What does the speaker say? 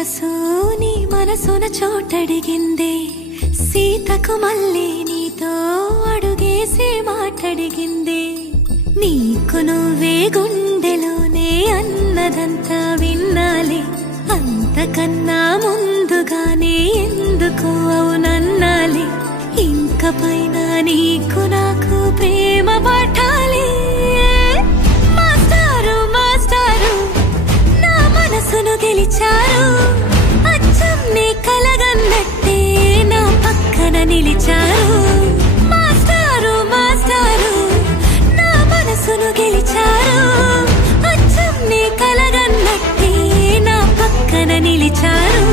మనసు నీ మనసున చోటడిగిందే సీతకు మళ్ళీ నీతో అడుగేసి మాటడిగిందే నీకు నువ్వే గుండెలోనే అన్నదంతా విన్నాలే అంతకన్నా ముందుగానే ఎందుకు అవునన్నాలే ఇంక పైన నీకు నాకు ప్రేమ పాఠాలే మాస్టారు మాస్టారు నా మనసును గెలిచారు అచ్చం నీ కలగన్నట్టే నా పక్కన నిలిచారు మాస్టారు మాస్టారు నా మనసును గెలిచారు అచ్చం నీ కలగన్నట్టే నా పక్కన నిలిచారు